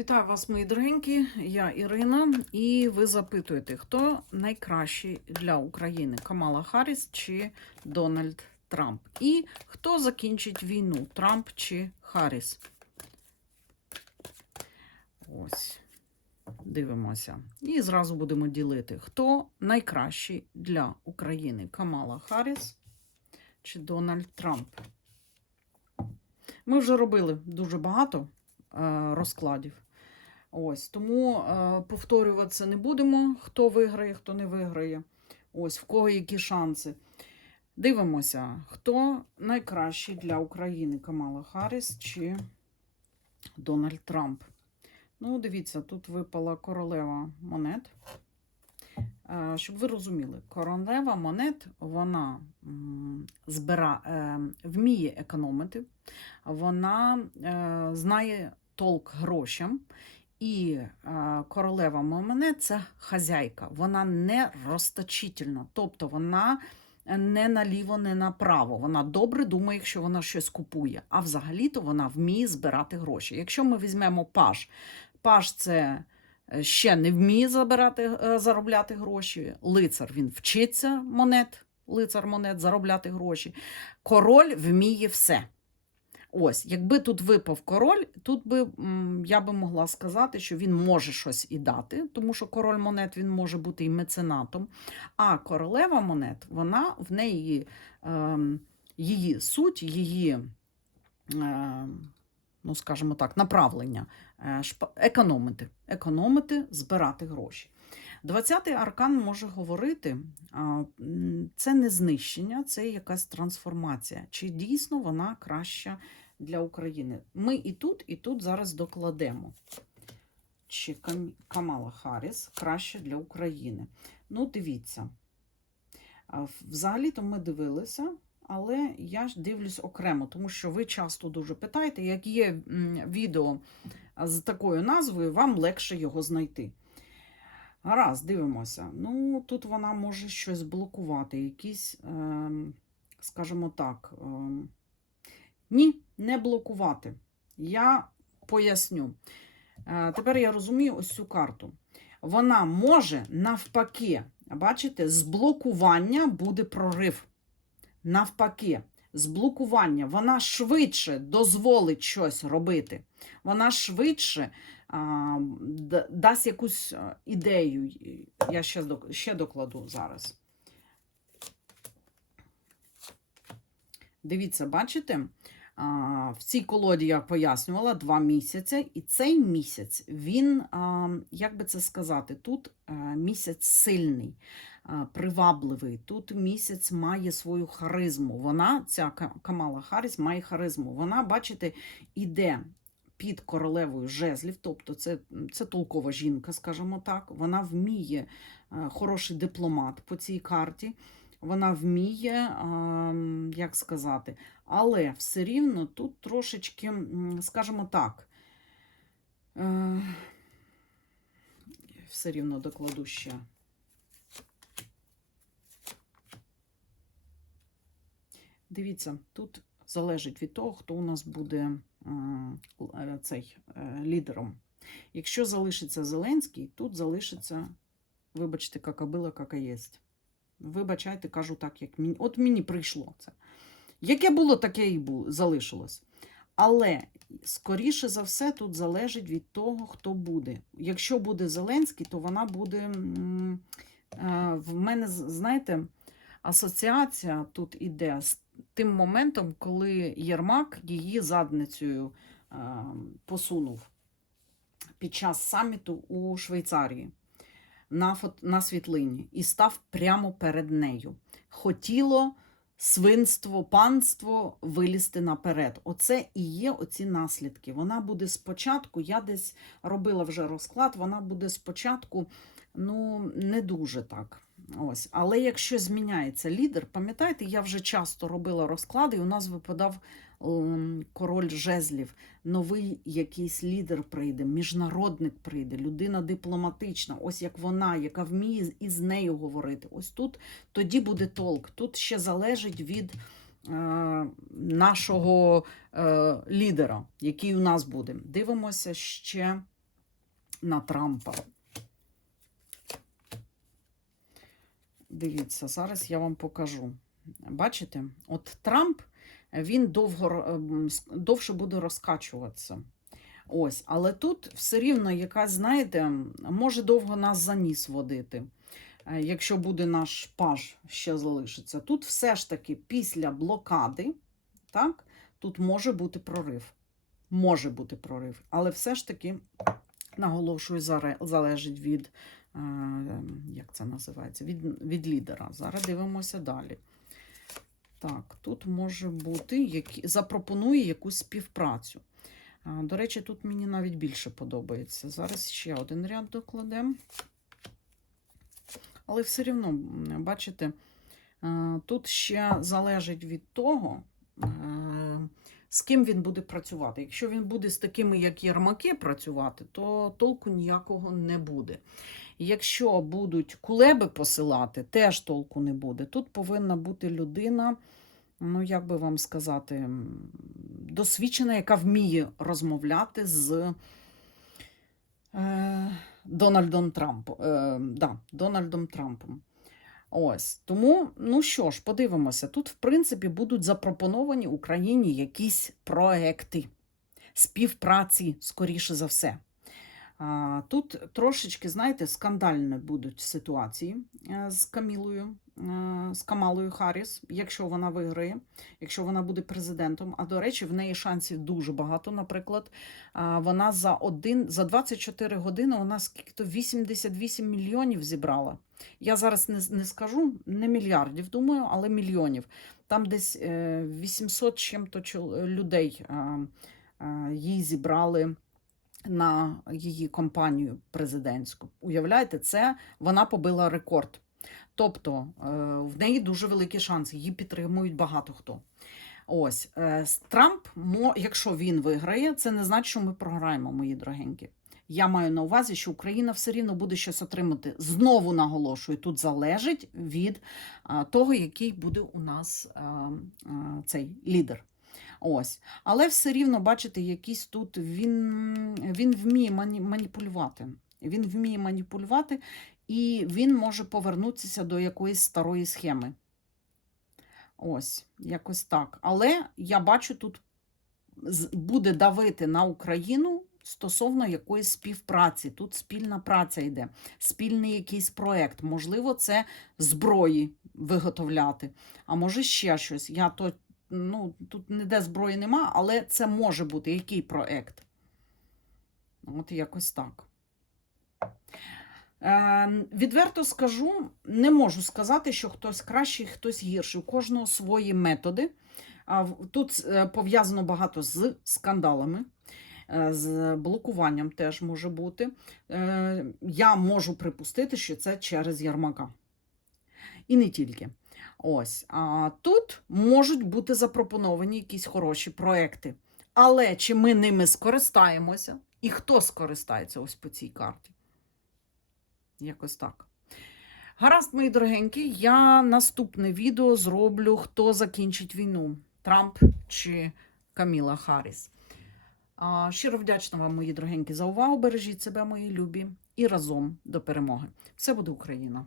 Вітаю вас, мої дорогенькі. Я Ірина, і ви запитуєте, хто найкращий для України Камала Харріс чи Дональд Трамп? І хто закінчить війну Трамп чи Харріс? Ось. Дивимося. І зразу будемо ділити, хто найкращий для України Камала Харріс чи Дональд Трамп. Ми вже робили дуже багато е, розкладів. Ось, тому е, повторюватися не будемо, хто виграє, хто не виграє. Ось, в кого які шанси. Дивимося, хто найкращий для України Камала Харріс чи Дональд Трамп. Ну, дивіться, тут випала королева монет. Е, Щоб ви розуміли, королева монет вона збира, е, вміє економити, вона е, знає толк грошам. І е, королева монет це хазяйка. Вона не розточительна, тобто вона не наліво, не направо. Вона добре думає, якщо вона щось купує. А взагалі-то вона вміє збирати гроші. Якщо ми візьмемо паш, паш це е, ще не вміє забирати, е, заробляти гроші. Лицар він вчиться монет, лицар монет заробляти гроші. Король вміє все. Ось, якби тут випав король, тут би я би могла сказати, що він може щось і дати, тому що король монет він може бути і меценатом. А королева монет, вона в неї ем, її суть, її, е, ну скажімо так, направлення е, економити, економити, збирати гроші. Двадцятий аркан може говорити, це не знищення, це якась трансформація. Чи дійсно вона краща для України? Ми і тут, і тут зараз докладемо. Чи Камала Харріс краще для України? Ну, дивіться. Взагалі-то ми дивилися, але я ж дивлюсь окремо, тому що ви часто дуже питаєте, як є відео з такою назвою, вам легше його знайти. Гаразд, дивимося. Ну, тут вона може щось блокувати, якісь, ем, скажімо так. Ем, ні, не блокувати. Я поясню. Е, тепер я розумію ось цю карту. Вона може навпаки, бачите, з блокування буде прорив. Навпаки, з блокування вона швидше дозволить щось робити. Вона швидше дасть якусь ідею. Я ще, ще докладу зараз. Дивіться, бачите? В цій колоді я пояснювала два місяці, і цей місяць він, як би це сказати, тут місяць сильний, привабливий. Тут місяць має свою харизму. Вона, ця Камала Харріс, має харизму. Вона, бачите, іде під королевою жезлів, тобто це, це толкова жінка, скажімо так. Вона вміє е, хороший дипломат по цій карті. Вона вміє, як сказати, але все рівно тут трошечки, скажімо так, е, все рівно докладу ще. Дивіться, тут залежить від того, хто у нас буде цей е, лідером. Якщо залишиться Зеленський, тут залишиться, вибачте, кака було, кака єсть. Вибачайте, кажу так, як мені. От мені прийшло це. Яке було, таке і було, залишилось. Але, скоріше за все, тут залежить від того, хто буде. Якщо буде Зеленський, то вона буде. е, В мене, знаєте, асоціація тут іде з тим моментом, коли Єрмак її задницею е, посунув під час саміту у Швейцарії на, фот... на світлині і став прямо перед нею. Хотіло свинство, панство вилізти наперед. Оце і є оці наслідки. Вона буде спочатку, я десь робила вже розклад, вона буде спочатку ну, не дуже так. Ось. Але якщо зміняється лідер, пам'ятаєте, я вже часто робила розклади, і у нас випадав ем, король жезлів, новий якийсь лідер прийде, міжнародник прийде, людина дипломатична, ось як вона, яка вміє із нею говорити. Ось тут тоді буде толк. Тут ще залежить від е, нашого е, лідера, який у нас буде. Дивимося ще на Трампа. Дивіться, зараз я вам покажу. Бачите, от Трамп він довго, ем, довше буде розкачуватися. Ось, але тут все рівно якась, знаєте, може довго нас за ніс водити, е, якщо буде наш паж ще залишиться. Тут все ж таки після блокади, так, тут може бути прорив. Може бути прорив, але все ж таки, наголошую, залежить від, як це називається, від, від лідера. Зараз дивимося далі. Так, тут може бути, які, запропонує якусь співпрацю. До речі, тут мені навіть більше подобається. Зараз ще один ряд докладемо. Але все рівно, бачите, е, тут ще залежить від того, е, з ким він буде працювати. Якщо він буде з такими, як Єрмаки, працювати, то толку ніякого не буде. Якщо будуть кулеби посилати, теж толку не буде. Тут повинна бути людина, ну як би вам сказати, досвідчена, яка вміє розмовляти з е, Дональдом Трампом. Е, да, Дональдом Трампом. Ось тому, ну що ж, подивимося. Тут, в принципі, будуть запропоновані Україні якісь проекти співпраці, скоріше за все. Тут трошечки, знаєте, скандальні будуть ситуації е, з Камілою, е, з Камалою Харріс, якщо вона виграє, якщо вона буде президентом. А до речі, в неї шансів дуже багато. Наприклад, вона за один за 24 години вона скільки то 88 мільйонів зібрала. Я зараз не, не скажу не мільярдів, думаю, але мільйонів. Там десь е, 800 чим-то чол- людей їй зібрали на її кампанію президентську. Уявляєте, це вона побила рекорд. Тобто е, в неї дуже великі шанси, її підтримують багато хто. Ось е, Трамп, якщо він виграє, це не значить, що ми програємо, мої дорогенькі. Я маю на увазі, що Україна все рівно буде щось отримати. Знову наголошую, тут залежить від того, який буде у нас цей лідер. Ось. Але все рівно, бачите, якийсь тут він, він вміє маніпулювати. Він вміє маніпулювати, і він може повернутися до якоїсь старої схеми. Ось, якось так. Але я бачу, тут буде давити на Україну стосовно якоїсь співпраці. Тут спільна праця йде, спільний якийсь проект. Можливо, це зброї виготовляти, а може ще щось. Я то, ну, тут ніде зброї нема, але це може бути який проект. От якось так. Е, відверто скажу, не можу сказати, що хтось кращий, хтось гірший. У кожного свої методи. Тут е, пов'язано багато з скандалами, е, з блокуванням теж може бути. Е, Я можу припустити, що це через Ярмака. І не тільки. Ось. А тут можуть бути запропоновані якісь хороші проекти. Але чи ми ними скористаємося? І хто скористається ось по цій карті? Якось так. Гаразд, мої дорогенькі, я наступне відео зроблю, хто закінчить війну: Трамп чи Каміла Харріс. Щиро вдячна вам, мої дорогенькі, за увагу. Бережіть себе, мої любі, і разом до перемоги. Все буде Україна!